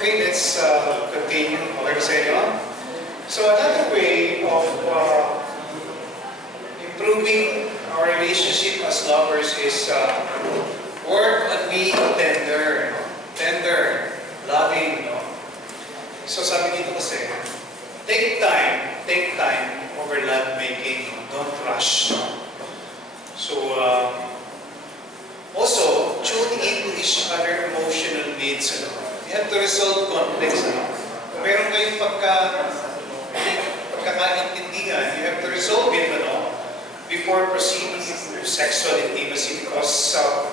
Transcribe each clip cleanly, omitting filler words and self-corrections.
Okay, let's continue. Okay ba sa inyo? So another way of improving our relationship as lovers is work on being tender. Tender, loving, no? So sabi dito kasi, take time over love making. Don't rush. So also, tune into each other emotional needs. Ano? You have to resolve conflicts. Ano? Kung meron kayong pagkakaintindihan, you have to resolve it before proceeding into sexual intimacy because of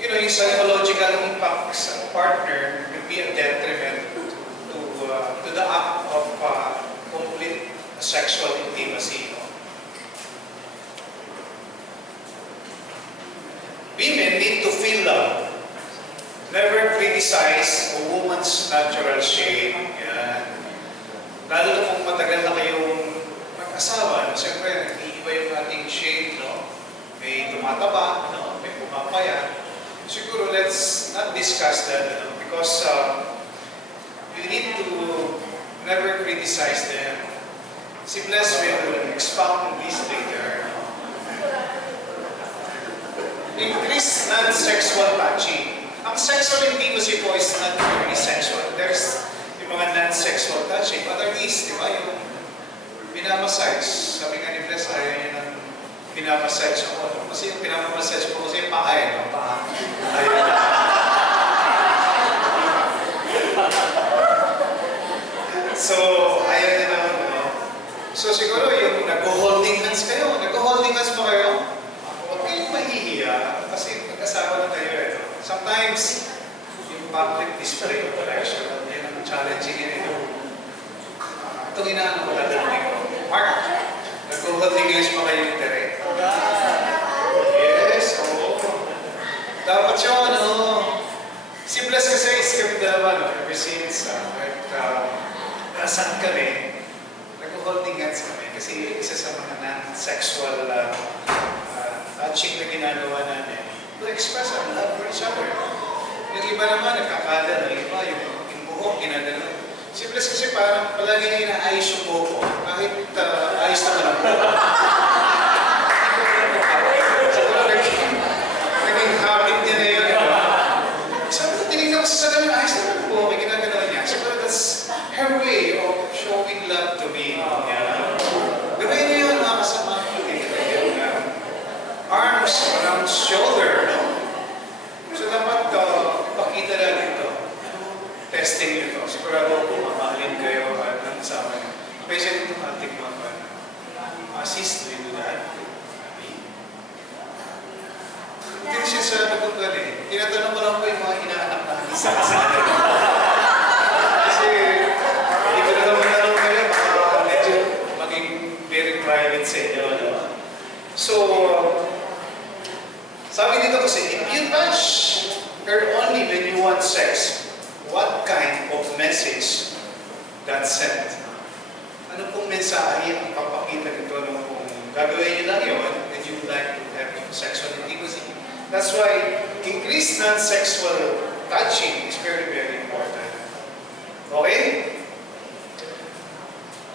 yung psychological impact sa partner will be a detriment to the act of complete sexual intimacy. Women need to feel love. Never criticize a woman's natural shape. Yan. Lalo na kung matagal na kayong mag-asawa, siyempre, nag-iiba yung ating shape, no? May tumataba, no? May pumapaya. Siguro, let's not discuss that, because you need to never criticize them. Si Bless will expound on this later. Increase non-sexual touching. Ang sexual intimacy po is not really sexual. There's yung mga non-sexual touching. But at least, di ba, yung pinamassage. Sabi nga ni Bless, ayaw niya ng pinamassage ako. Kasi yung pinamassage ko kasi paa, paa. Ayaw niya. So, ayaw niya naman, So, siguro yung nag-holding hands kayo. Nag-holding hands pa kayo? Huwag kayong mahihiya kasi mag-asawa na kayo. Sometimes, yung public display of affection, yan ang challenging yun. Itong inaano ko dadalhin ko. Mark, nag-holding hands pa kayo yung tere? Yes, oo. Dapat yun, si Bless kasi is kami dalawa, ever since, nasan kami, nag-holding hands kami kasi isa sa mga non-sexual touching na ginagawa namin to express our love for each other. Yung iba naman, nakakala ng iba, yung buhok, ginagano. Si Bless kasi parang palagi niya inaayos yung buhok ko, kahit ayos naman ang buhok. Siguro naging habit niya na yun. Sabi ko, tinignan ko sa salamin, ayos naman ang buhok, ginagano niya. Siguro that's her way of showing love to me. Gawin niyo yun, mga kasama ko. Arms around shoulder, no? So dapat pakita lang ito. Testing ito. Sigurado kung mamahalin kayo at nagsama nyo. Especially itong ating mga assist, do you do that? Hindi siya sa nagugan eh. Tinatanong ko lang po yung mga inaanak na isa sa atin. Kasi hindi ko na naman alam kayo, baka medyo maging very private sa inyo. No? So, sabi dito kasi, if you touch her only when you want sex, what kind of message that sent? Ano pong mensahe ang papakita nito kung gagawin niyo lang yun and you would like to have sexual intimacy? That's why increased non-sexual touching is very, very important. Okay?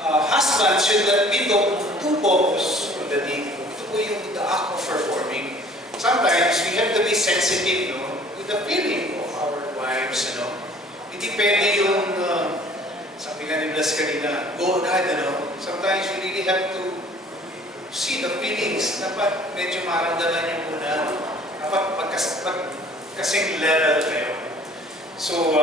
Husbands should not be too focused on the need. Ito po yung the act of performing. Sometimes we have to be sensitive, with the feeling of our wives, Hindi pwede yung, sabi nga ni Bless kanina, go agad, Sometimes you really have to see the feelings. Dapat medyo maramdaman niyo muna. Dapat kasing level kayo. So,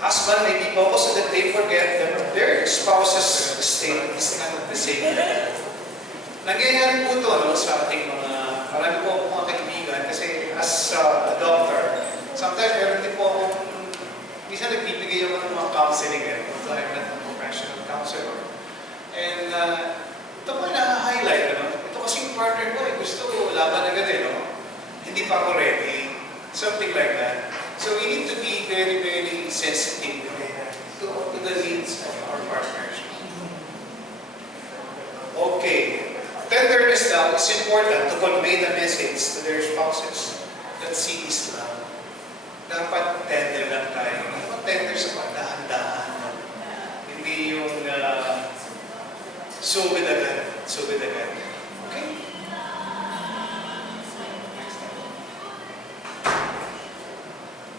husband may be focused that they forget that their spouse's state is not the same. Nangyayari po ito sa ating marami po akong mga kaibigan kasi as a doctor, sometimes meron din po akong, minsan nagbibigay ako ng mga counseling so I'm not a professional counselor. And ito po na-highlight, ito kasing partner ko, gusto laban agad hindi pa ako ready. Something like that. So we need to be very, very sensitive to the needs of our partners. Okay. Tenderness now is important to convey the message to their spouses that she is loved. dapat tender lang tayo. Dapat tender sa pagdahan-dahan. Hindi yung sugod agad. Sugod agad. Okay?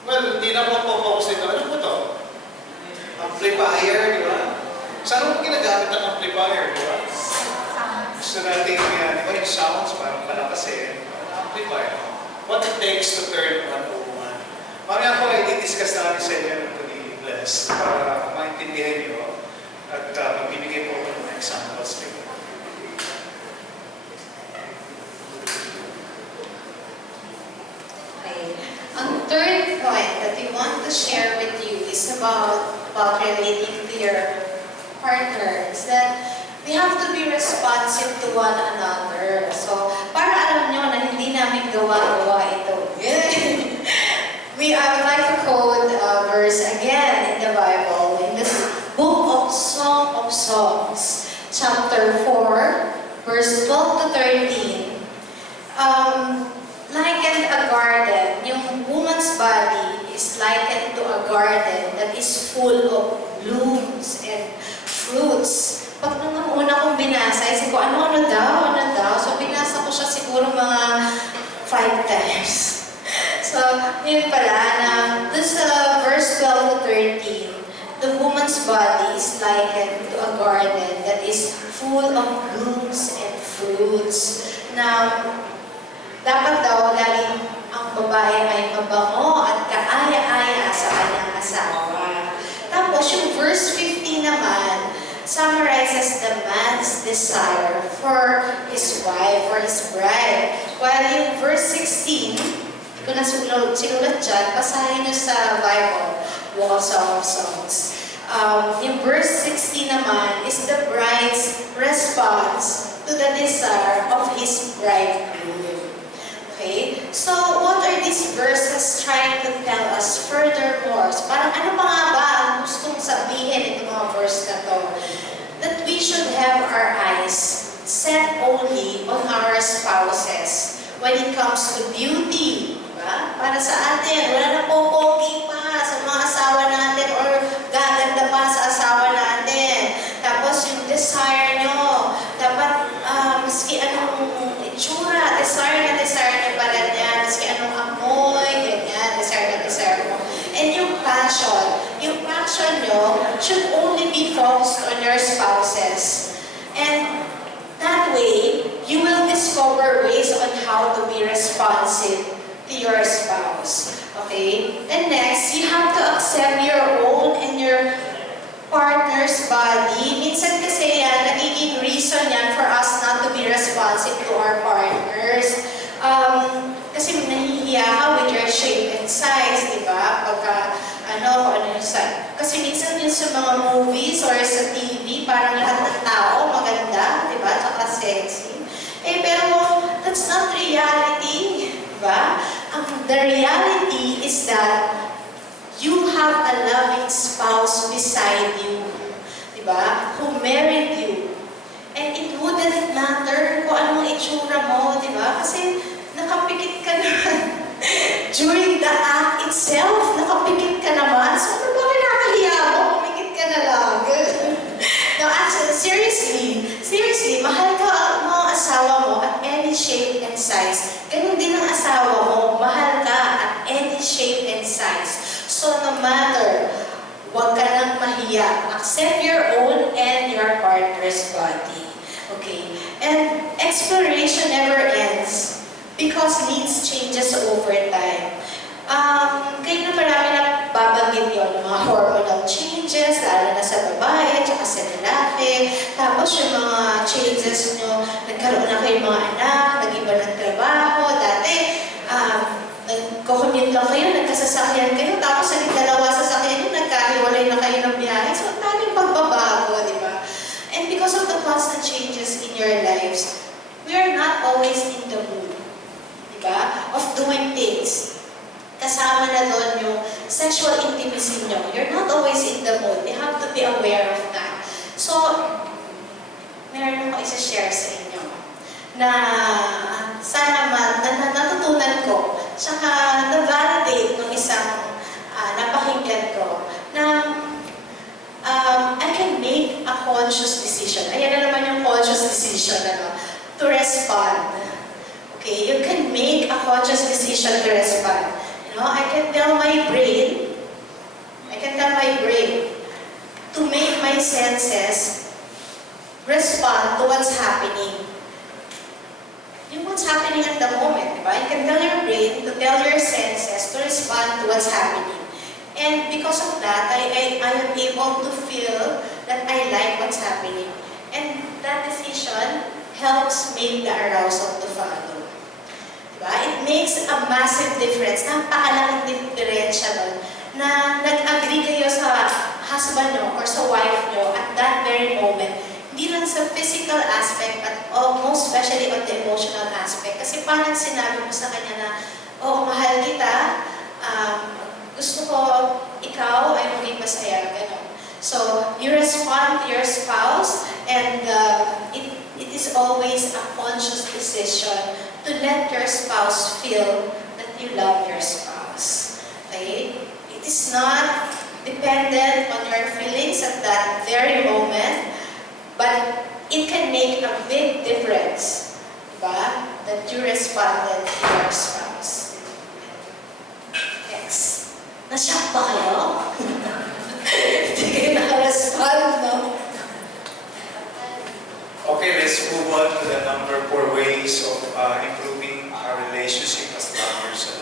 Well, hindi na ako po-focus ito. Ano po ito? Amplifier, di ba? Saan mo ginagamit ang amplifier, di ba? Gusto natin di ba yung sounds, parang palakasin. Amplifier. What it takes to turn 101. Mamaya po ay i-discuss namin sa inyo ng Lito and Bless para maintindihan nyo at magbibigay po ako ng examples nito. Ang third point that we want to share with you is about relating to your partner is that we have to be responsive to one another. So, para alam nyo na hindi namin gawa-gawa ito. I would like to quote a verse again in the Bible, in this book of Song of Songs, chapter 4, verse 12 to 13. Likened a garden, yung woman's body is likened to a garden that is full of blooms and fruits. Pag nung una kong binasa, isip ko, ano daw? So, binasa ko siya siguro mga 5 times. So, yun pala, na this verse 12 to 13, the woman's body is likened to a garden that is full of blooms and fruits. Now, dapat daw laging ang babae ay mabango at kaaya-aya sa kanyang asawa. Tapos yung verse 15 naman summarizes the man's desire for his wife, for his bride. While yung verse 16, hindi ko na sinulat dyan, basahin nyo sa Bible, Book of Song of Songs. Yung verse 16 naman is the bride's response to the desire of his bridegroom. Okay? So, what are these verses trying to tell us furthermore? So, parang ano pa nga ba ang gustong sabihin itong mga verse na to? That we should have our eyes set only on our spouses when it comes to beauty. Diba? Para sa atin, wala na popogi pa sa mga asawa natin or gaganda pa sa asawa natin. Tapos yung desire nyo, dapat maski anong itsura, desire nyo pala niyan, maski anong amoy, ganyan, desire mo. And yung passion nyo should only be focused on your spouses. And that way, you will discover ways on how to be responsive to your spouse. Okay? And next, you have to accept your own and your partner's body. Minsan kasi yan, nagiging reason yan for us not to be responsive to our partners. Kasi nahihiya ka with your shape and size, di ba? Pagka, ano yung size. Kasi minsan yun sa mga movies or sa TV, parang lahat ng tao maganda, di ba? Tsaka sexy. Pero that's not reality, di ba? The reality is that you have a loving spouse beside you, di ba? Who married you. And it wouldn't matter kung anong itsura mo, di ba? Kasi nakapikit ka naman. During the act itself, nakapikit ka naman. So, ano ba kinakahiya mo? Kumikit ka na lang. Now, actually, seriously, mahal ka mo ang asawa mo at any shape and size. Ganun din ang asawa mo, mahal ka at any shape and size. So, no matter, huwag ka nang mahiya. Accept your own and your partner's body. Okay? And exploration never ends because needs changes over time. Kayo na marami na babanggit yun, mga hormonal changes, lalo na sa babae, tsaka sa lalaki. Tapos yung mga changes nyo, nagkaroon na kayo mga anak, nag-iba ng trabaho. Dati, nag-commute lang kayo, nagkasasakyan kayo, tapos naging dalawa sasakyan nyo, nagkahiwalay na kayo ng biyahe. So, ang daming pagbabago, di ba? And because of the constant changes in your lives, we are not always in the mood, di ba? Of doing things. Kasama na doon yung sexual intimacy nyo. You're not always in the mood. You have to be aware of that. So, meron ako isa-share sa inyo na sana natutunan ko tsaka na-validate ng isang napakinggan ko na I can make a conscious decision. Ayan na naman yung conscious decision, to respond. Okay, you can make a conscious decision to respond. I can tell my brain to make my senses respond to what's happening. Yung what's happening at the moment, diba? You can tell your brain to tell your senses to respond to what's happening. And because of that, I am able to feel that I like what's happening. And that decision helps make the arousal to follow. Diba? It makes a massive difference. Napakalaking diferensya nun na nag-agree kayo sa husband nyo or sa wife nyo at that very moment. Hindi lang sa physical aspect but most especially on the emotional aspect. Kasi parang sinabi mo sa kanya na, mahal kita, gusto ko ikaw ay maging masaya, gano'n. So, you respond to your spouse and it is always a conscious decision to let your spouse feel that you love your spouse. Okay? It is not dependent on your feelings at that very moment, but it can make a big difference, diba? That you responded to your spouse. Next. Na-shock ba kayo? Hindi kayo naka-respond, no? Okay, let's move on to the number 4 ways of improving our relationship as lovers.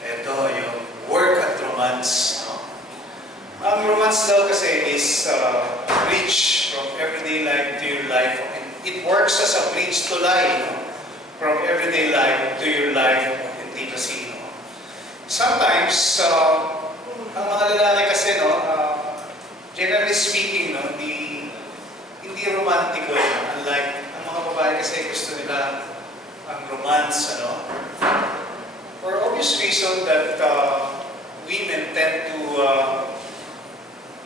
Ito, yung work at romance. Ang romance daw kasi is a bridge from everyday life to your life. And it works as a bridge to life, from everyday life to your life of intimacy. Sometimes, ang mga lalaki kasi, generally speaking, hindi romantiko yun. Unlike, ang mga babae kasi gusto nila ang romance, For obvious reason that women tend to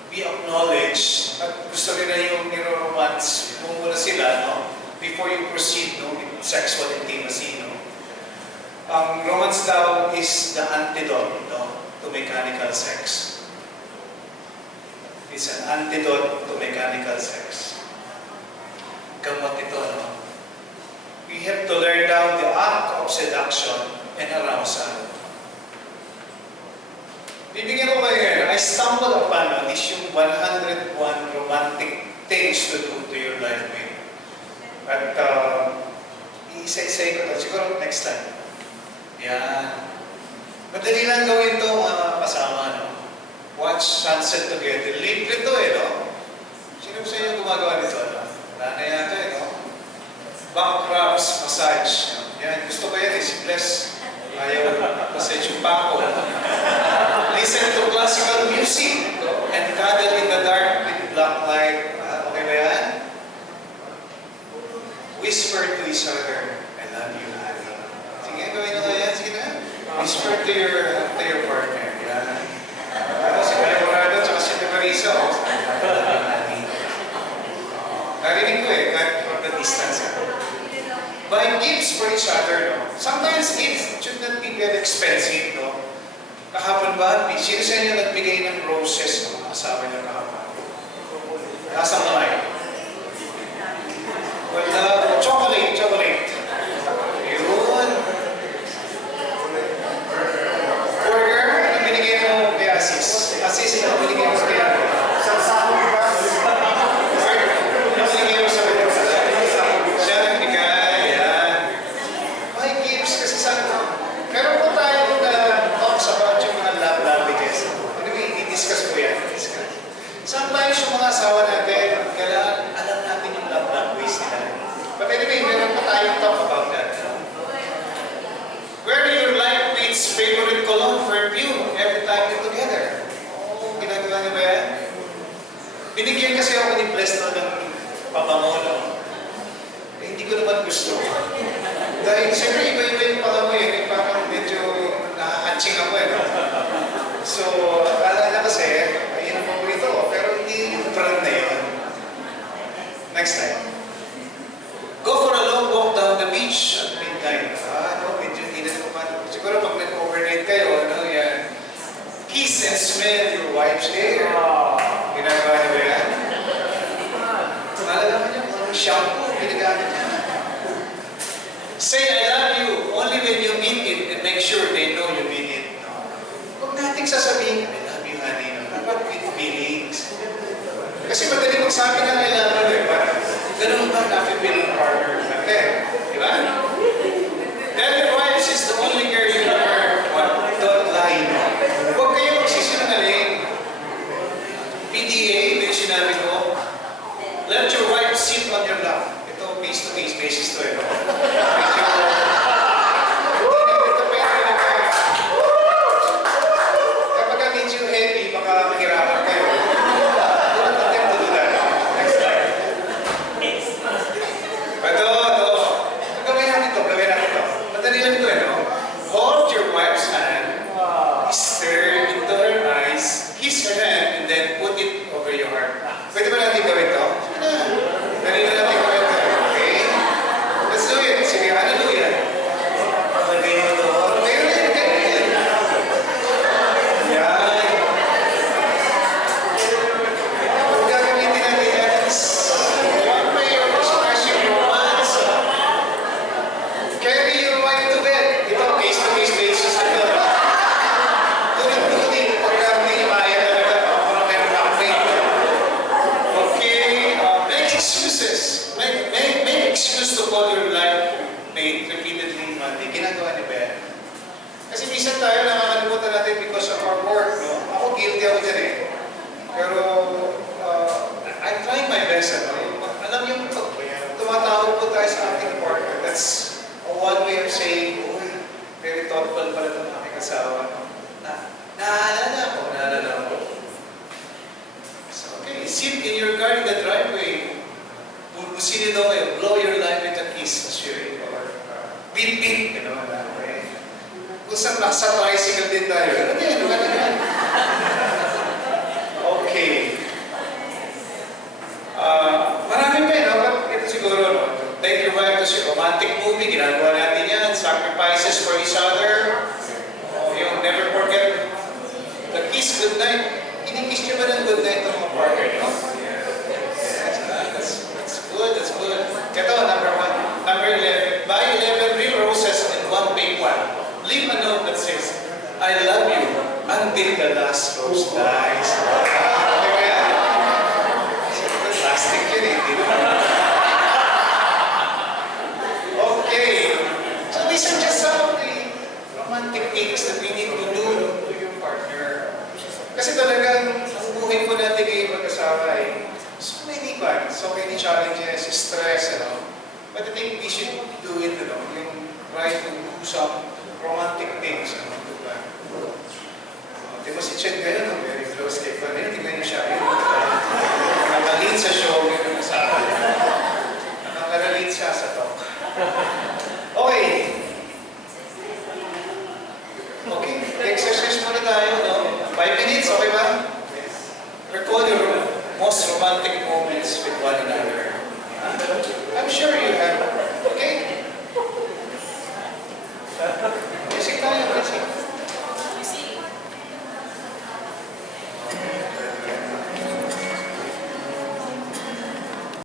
be acknowledged at gusto nila yung niro-romance muna sila, before you proceed, with sexual intimacy, Ang romance daw is the antidote to mechanical sex. It's an antidote to mechanical sex. Gamot ito, We have to learn down the act of seduction and arousal. Bibigyan ko kayo ngayon. I stumbled upon this yung 101 romantic things to do to your life with. At isa-isa ko ito. Siguro next time. Yan. Madali lang gawin ito mga kasama, Watch sunset together. Libre ito, Sino sa inyo gumagawa nito, Wala na yata, Back rubs, massage. Yan. Gusto ko yan, Si Bless. Ayaw, massage yung back ko. Listen to classical music, and cuddle in the dark with black light. Okay ba yan? Whisper to each other, I love you, honey. Sige, gawin nyo yan. Sige na. Whisper to your partner. Yan. Si Calorado, tsaka si Marisa. Narinig ko kahit from the distance. Buy gifts for each other, Sometimes gifts should not be very expensive, Kahapon ba, sino sa inyo nagbigay ng roses ng asawa niyo kahapon? Nasaan naman? Wala, chocolate. Yun. Burger, ano binigay mo kay Asis? Asis, ano binigay mo kay Asis? Ano binigay mo sa kanya? Siya nagbigay, yan. May gifts kasi sana. Pero kung tayo talks about yung mga love languages, i-discuss ko yan. Sometimes yung mga asawa natin, alam natin yung love language nila. But anyway, meron pa tayong talk about that. Where do you like Pete's favorite cologne perfume every time you're together? Ginagawa niyo ba yan? Binigyan kasi ako ni Bless ng pabango, hindi ko naman gusto. Dahil siyempre iba-iba yung pabango yung parang medyo nakakatching ako So, akala na kasi, ayun ang paborito ko, pero hindi yung brand na yun. Next time. Go for a long walk down the beach at midnight. Medyo hindi na naman. Siguro wife's hair. Ginagawa niyo ba yan? Nalalaman niyo, shampoo, ginagamit niya. Say, I love you only when you mean it and make sure they know you mean it. Huwag nating sasabihin, I love you, honey. Dapat with feelings. Kasi madali magsabi ng I love you, parang ganun ba nafe-feel ng partner natin? Di ba? Tell your wives is the only girl you ever don't lie. Huwag kayo magsisinungaling. PDA, ito yung sinabi ko. Let your wife sit on your lap. Ito, face-to-face basis to eh. Kapag medyo heavy, baka mahirapan kayo. Don't attempt to do that. Next time. Ito. Gawin natin ito. Madali lang ito eh, no? Hold your wife's hand, stare into her eyes, kiss her hand, and then put it over your heart. Pwede ba natin gawin ito? Dali na natin gawin ito. Okay? Let's do it. Sige, hallelujah. Magay mo ito. Ganyan. Yan. Kung gagamitin natin yan, one way of expressing your romance. Carry your wife to bed. Ito, face-to-face basis na ito. Tunit-tunit. Pagka hindi niya maya talaga, kung meron backpain. Okay, make excuses. Make excuse to call your life mate repeatedly Monday. Ginagawa ni Ben. Kasi minsan tayo nakakalimutan natin because of our work, no? Ako guilty ako dyan eh. Pero, I'm trying my best, ano? Alam niyo, tumatawag po tayo sa ating partner. That's one way of saying, uy, very thoughtful pala itong aking asawa. Naalala ko. So, okay, sit in your car in the driveway. Businin daw kayo, blow your life with a kiss, as you or beat, you know, that way. Kung sa tricycle din tayo, ano yan, Okay. Marami pa yun, no? Ito siguro, no? Take your wife to see romantic movie, ginagawa natin yan, sacrifices for each other. Yung never forget the kiss goodnight. Kinikiss niyo ba ng goodnight ng mga partner, no? That's good. Ito, number 1. Number 11. Buy 11 real roses and 1 fake one. Leave a note that says, I love you until the last rose dies. Okay ba yan? Plastic yun eh. Okay. So these are just some of the romantic things that we need to do to your partner. Kasi talagang ang buhay po natin ngayon mag-asawa ay so many challenges, stress, But I think we should do it, yung try to do some romantic things, Diba? Di ba si Chen ganun,